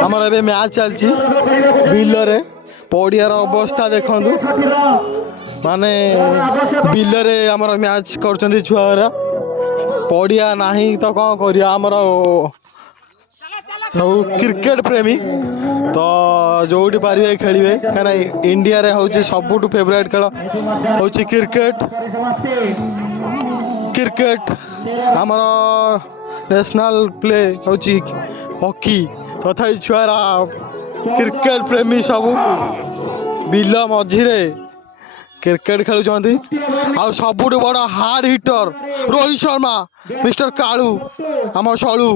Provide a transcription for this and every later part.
आमर ए मैच चलती बिलरे पड़ियार अवस्था देखु माने बिलरे आमर मैच कर छुआ पड़िया नहीं तो कौन करिया आमर सब क्रिकेट प्रेमी तो जोटी पारे खेलिए कहीं इंडिया रे हूँ सबुठ फेवरेट खेल हूँ क्रिकेट क्रिकेट आमर नेशनल प्ले हूँ हॉकी तथा छुआरा क्रिकेट प्रेमी सब बिल मझिरे क्रिकेट खेलुंट आ सबुठ बड़ hard hitter Rohit Sharma mister Kalu आम सलू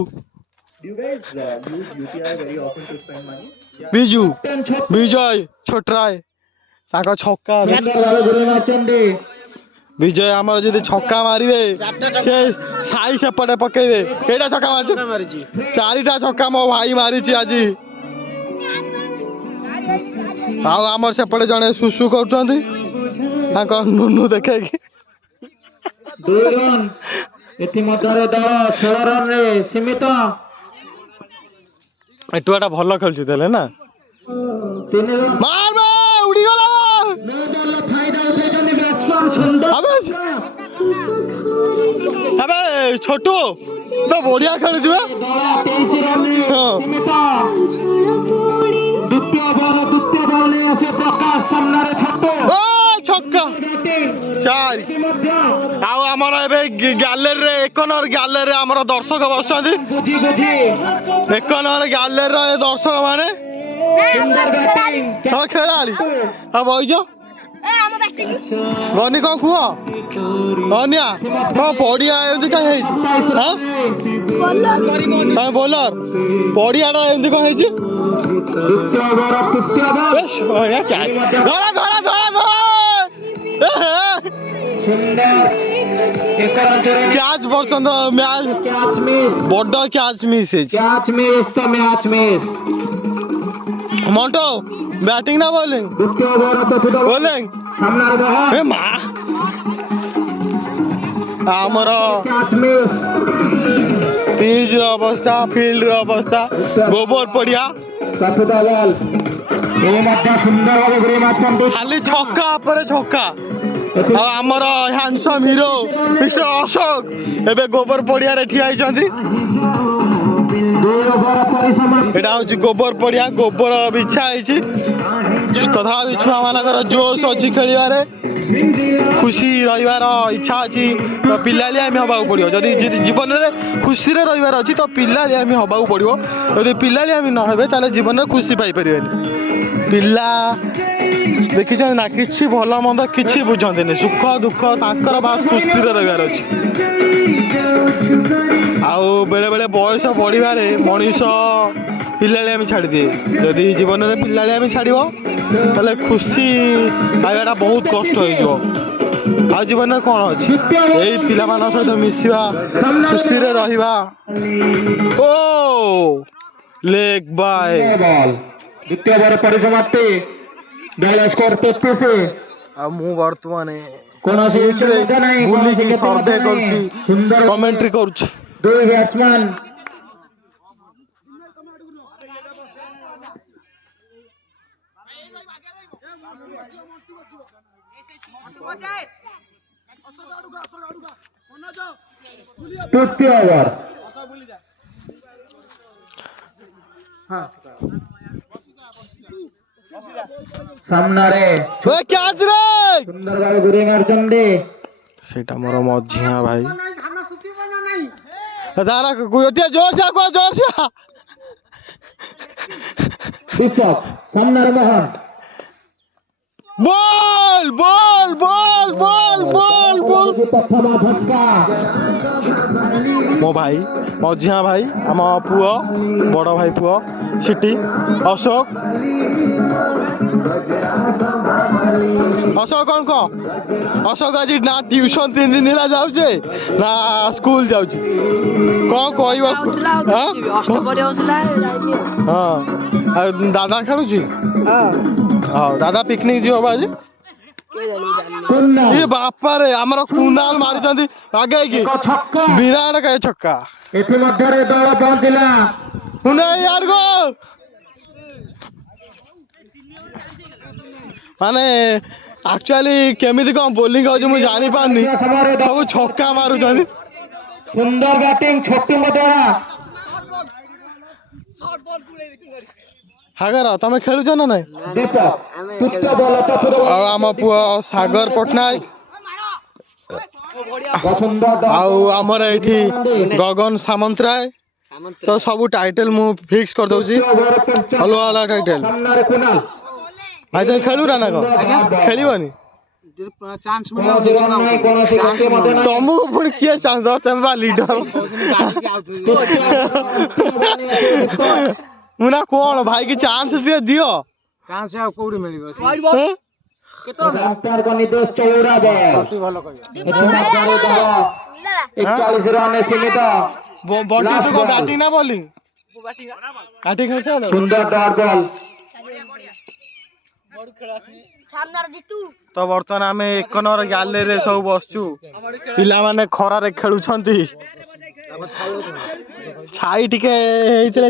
बिजू विजय छोटराय छक्का विजय आमर जी छक्का मारे साई सेपटे पकेबे केटा छक्का मार चारिटा छक्का मो भाई मारी आज आमर सेपटे जड़े सुसु कर नुनु देखे एटुआटा भल खेलुले ना मार उड़ी गला अबे छोटू तो बढ़िया खेलु छक्का चार आमर गैलरी एक नंबर गैलरी आमर दर्शक बस एक नंबर गैलरी दर्शक माने खेलाड़ी बईज गनी कौन खुह अनिया हाँ पड़िया एमती कहीं बोलर पड़ियाटा एमती कौन कैच पर्यंत मैच बड़ कैच मिस मंटो बैटिंग ना बॉलिंग बॉलिंग आमर पिच अवस्था फील्ड अवस्था गोबर पड़िया खाली छक्का पर छक्का आमर हैंडसम हीरो मिस्टर अशोक एबे गोबर पड़िया ठिया एटा हूँ गोबर पड़िया गोबर बिछा तथा छुआ मानकर जोश अच्छी खेल खुशी रहीबार इच्छा अच्छी तो पिलालियामी हवा पड़ो जदि जीवन में खुशी रहीबार अच्छी तो पिलालियामी हवा पड़ो जदि पिलालियामी न हे ताले जीवन में खुशी पाइपर पिला देखी ना कि भल मंद कि बुझे सुख दुख तांकर बास खुशी रहीबार अच्छी आउ बेले बेले बयस बढ़िबारे मनीष पिलालियामी छाड़ी दिए जदि जीवन में पिलालियामी छाड़ ताले खुशी पाइबाटा बहुत कष्ट हो जीवन में कौन अच्छी यही पिला सहित मिसवा खुशी रहिबा ओ लेग बाय द्वितीय ओवर परिसमाप्ति दल स्कोर 33 मु वर्तमान बुलिकी सर्वे करुछि कमेंट्री करुछि दुई बैट्समैन तृतीय ओवर सामनारे कैच रे सुंदर भाई गुरी मारचंदी सेटा मोर मझिया भाई दारा गोटिया जोर से दीपक सामनारे Mohan ball ball ball ball ball ball प्रथम झटका मो भाई मझिया भाई आम पुओ बड़ भाई पुओ सिटी अशोक अशोक कौन कह अशोक आज ना ट्यूशन 3 दिन है जाऊे ना स्कूल जाऊे कौन कह हाँ दादा खेलुची हाँ दादा पिकनिक जी आज ଶୂନ ଏ ବାପାରେ ଆମର କୁନାଲ ମାରିଛନ୍ତି ଆଗେଇକି ଏକ ଛକା ବିରାଟ କାଏ ଛକା ଇତିମଧ୍ୟରେ ଦଳ ପହଞ୍ଚିଲା କୁନାଲ ଆଡକୁ ମାନେ ଆକ୍ଚୁଆଲି କେମିତି କଣ ବୋଲିଂ ହଉଛି ମୁଁ ଜାଣିପାରୁନି ସମୟରେ ସବୁ ଛକା ମାରୁଛନ୍ତି ସୁନ୍ଦର ବ୍ୟାଟିଂ ଛୋଟୁଙ୍କ ଦ୍ୱାରା ହାଗର ତମେ ଖେଳୁଛ ନା ନାଇଁ ଦୀପକ ତୃତୀୟ ବଲ ଚତୁର୍ଥ ବଲ ଆଉ ଆମ ପୁଅ ସାଗର ପଟ୍ଟନାୟକ ସୁନ୍ଦର ଆଉ ଆମର ଏଇଠି ଗଗନ ସାମନ୍ତରାୟ ତ ସବୁ ଟାଇଟେଲ ମୁଁ ଫିକ୍ସ କରିଦଉଛି ଅଲଗା ଅଲଗା ଟାଇଟେଲ ସାମ୍ନାରେ କୁନାଲ ଭାଇ ତମେ ଖେଳୁନା ନା କଣ ଖେଳିବନି କୌଣସି ରନ୍ ନାହିଁ କୌଣସି କ୍ଷତି ମଧ୍ୟ ନାହିଁ ତମକୁ ପୁଣି କିଏ ଚାନ୍ସ ଦବ ତମେ ବା ଲିଡର ମୁଁ ନା କଣ ଭାଇ କି ଚାନ୍ସ ଟିକେ ଦିଅ ହେଁ? ଅମ୍ପାୟାରଙ୍କ ନିର୍ଦ୍ଦେଶ ଚଉରା ବଲ 41 ରନ୍ ସୀମିତ ବଣ୍ଟି Last ତୁ କଣ ball. ବ୍ୟାଟିଂ ନା ବୋଲିଂ ବ୍ୟାଟିଂ ଖେଳୁଛ ସୁନ୍ଦର ଡଟ୍ ବଲ୍ ତ ବର୍ତ୍ତମାନ ଆମେ 1 ନମ୍ବର ଗ୍ୟାଲେରୀରେ ସବୁ ବସିଛୁ ପିଲାମାନେ ଖରାରେ ଖେଳୁଛନ୍ତି ଛାଇ ଟିକେ ହେଇଥିଲେ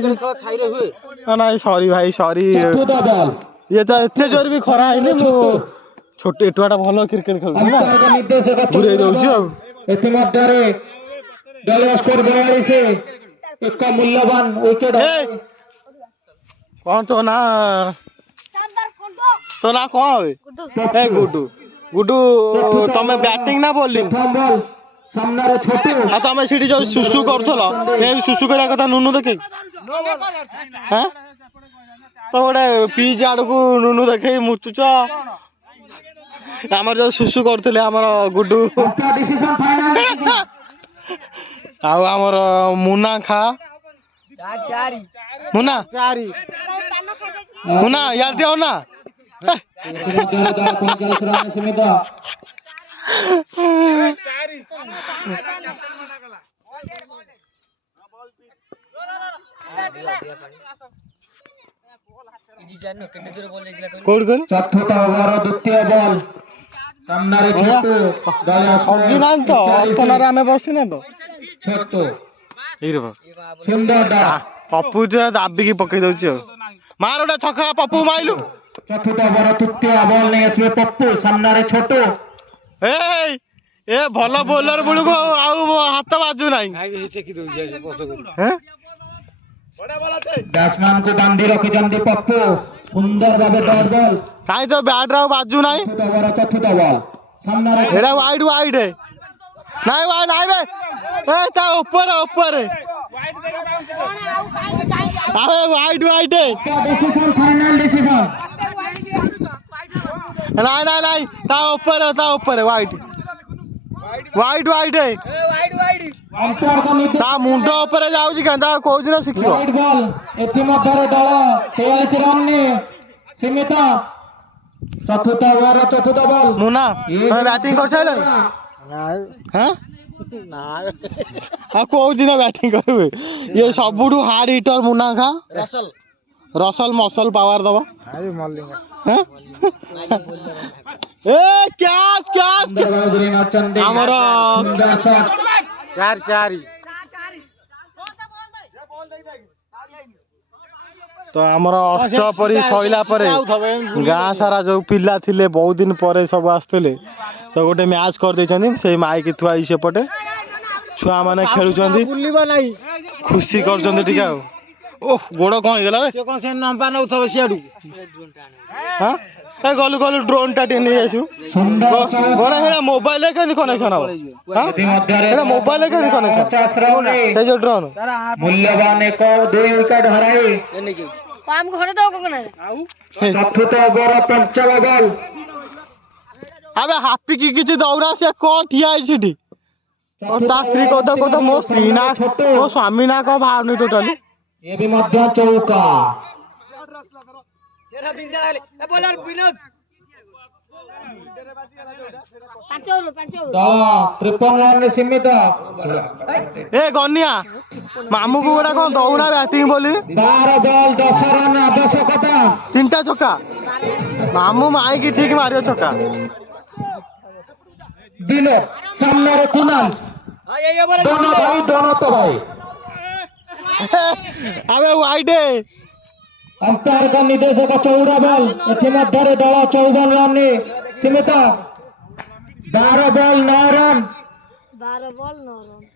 ନାଇଁ ସରି ଭାଇ ସରି ଚତୁର୍ଥ ବଲ୍ ଇଏ ତ ଏତେ ଜୋର ବି ଖରା ହେଇନି ମୁଁ ଛୋଟ ଏଟୁଆଟା ଭଲ କ୍ରିକେଟ ଖେଳୁଛି ନା ଅମ୍ପାୟାରଙ୍କ ନିର୍ଦ୍ଦେଶକ ଘୁରେଇ ଚଉରା ଦଉଛି ଆଉ ବଲ୍ ଇତିମଧ୍ୟରେ ଦଳୀୟ ସ୍କୋର 42 ଏକ ମୂଲ୍ୟବାନ ୱିକେଟ ଏଇ! କଣ ତୋ ନା କଣ ହୁଏ ଏ ଗୁଡୁ ଗୁଡୁ ତମେ ବ୍ୟାଟିଂ ନା ବୋଲିଂ ପ୍ରଥମ ବଲ୍ ସାମ୍ନାରେ ଛୋଟୁ ଆଉ ତମେ ସେଠି ଯୋଉ ସୁସୁ କରୁଥିଲ ଏ ସୁସୁ କରିବା କଥା ନୁନୁ ଦେଖେଇ ହଁ ତ ଗୋଟେ ପିଚ୍ ଆଡକୁ ନୁନୁ ଦେଖେଇ ମୁତୁଛ ଆମର ଯୋଉ ସୁସୁ କରୁଥିଲେ ଆମର Gudu umpire decision final decision ଆଉ ଆମର ମୁନା ଖା ମୁନା ମୁନା ୟାର ଦିଅ ନା ଇତିମଧ୍ୟରେ ଦଳ 45 ରନ୍ ସୀମିତ କୋଉଠି କହିଲୁ ଚତୁର୍ଥ ଓଭର ଦ୍ୱିତୀୟ ବଲ୍ ସାମ୍ନାରେ ଛୋଟୁ ଦଳୀୟ ସଗି ନାହାନ୍ତି ତ ଅସନାରେ ଆମେ ବସିନା ତ ଛୋଟୁ ଏଇରେ ସୁନ୍ଦର ଡଟ୍ ପପୁ ଦାବିକି ପକେଇ ଦଉଛି ଆଉ ମାର ଗୋଟେ ଛକା ପପୁ ମାଇଲୁ ଚତୁର୍ଥ ଓଭର ତୃତୀୟ ବଲ୍ ନେଇ ଆସିବେ ପପୁ ସାମ୍ନାରେ ଛୋଟୁ ଏଇ ଏ ଭଲ ବୋଲର ବେଳକୁ ଆଉ ହାତ ବାଜୁ ନାହିଁ ବ୍ୟାଟ୍ସମ୍ୟାନ କୁ ବାନ୍ଧି ରଖିଛନ୍ତି ପପୁ ସୁନ୍ଦର ଭାବେ ଡଟ୍ ବଲ୍ କାହିଁ ତ ବ୍ୟାଟ୍ ଆଉ ବାଜୁ ନାହିଁ ଚତୁର୍ଥ ଓଭର ଚତୁର୍ଥ ବଲ୍ ସାମ୍ନାରେ ଏଇଟା ୱାଇଡ ୱାଇଡ ନାଇଁ ଭାଇ ନାଇଁ ବେ ଏ ତା ଉପରେ ଉପରେ ଆରେ wide wide decision final decision ନାଇଁ ନାଇଁ ନାଇଁ ତା ଉପରେ ୱାଇଡ ୱାଇଡ ୱାଇଡ ଅମ୍ପାୟାରଙ୍କ ନିର୍ଦ୍ଦେଶ ତା ମୁଣ୍ଡ ଉପରେ ଯାଉଛି କେନ୍ତା କୋଉ ଦିନ ଶିଖିବ ୱାଇଡ୍ ବଲ୍ ଇତିମଧ୍ୟରେ ଦଳ 43 ରନ୍ ସୀମିତ ଚତୁର୍ଥ ଓଭର ଚତୁର୍ଥ ବଲ୍ ମୁନା ତମେ ବ୍ୟାଟିଂ କରିସାରିଲଣି ହଁ ଆଉ କୋଉ ଦିନ ବ୍ୟାଟିଂ କରିବେ ଇଏ ସବୁଠୁ ହାର୍ଡ ହିଟର ମୁନା ଖା ରସଲ ମସଲ ପାୱାର ଦବ ହେଁ? ଏ କ୍ୟାଚ୍ କ୍ୟାଚ୍ ସୁନ୍ଦର ଅଛନ୍ତି ଆମର ସୁନ୍ଦର shot। ତ ଆମର ଅଷ୍ଟପରି ସଇଲା ପରେ ଗାଁ ସାରା ଯୋଉ ପିଲା ଥିଲେ ବହୁତ ଦିନ ପରେ ସବୁ ଆସିଥିଲେ ତ ଗୋଟେ ମ୍ୟାଚ୍ କରିଦେଇଛନ୍ତି ସେଇ ମାଇକି ଥୁଆ ହେଇଛି ସେପଟେ ଛୁଆମାନେ ଖେଳୁଛନ୍ତି ଖୁସି କରୁଛନ୍ତି ଟିକେ ଆଉ ଓହ ଗୋଡ଼ କଣ ହେଇଗଲା ରେ ହଁ ଏ ଗଲୁ ଡ୍ରୋନ୍ ଟା ଟିକେ ନେଇ ଆସିବୁ ସୁନ୍ଦର ଗଲେ ସେଇଟା ମୋବାଇଲରେ କେମିତି କନେକ୍ସନ ହବ ସେଇଟା ମୋବାଇଲରେ କେମିତି କନେକ୍ସନ 50 ରନ୍ ସେଇ ଯୋଉ ଡ୍ରୋନ୍ ମୂଲ୍ୟବାନ ଏକ 2 ୱିକେଟ ହରାଇ ଚତୁର୍ଥ ଓଭର ପଞ୍ଚମ ବଲ୍ ଆବେ ହାପି କି କିଛି ଦଉନା ସେ କଣ ଠିଆ ହେଇଛି ସେଠି ତା ସ୍ତ୍ରୀ କଥା ମୋ ସ୍ତ୍ରୀ ନା ମୋ ସ୍ୱାମୀ ନା କଣ ବାହାରୁନି ଟୋଟାଲି ଏବେ ମଧ୍ୟ ଚୌକା ଦଳ 53 ରନ୍ ସୀମିତ ଏ ଗନିଆ ମାମୁକୁ ଗୋଟେ କଣ ଦଉନା ବ୍ୟାଟିଂ ବୋଲି 12 ବଲ୍ 10 ରନ୍ ଆବଶ୍ୟକତା 3ଟା ଛକା ମାମୁ ମାଇକି ଠିକ ମାରିବ ଛକା विनोद सामने रे कुणाल दोनों तो भाई अबे वाइड है अंपायर का निर्देशक चौड़ा बॉल इतिमध्य दल 54 रन सीमित 12 बॉल 9 रन 12 बॉल 9 रन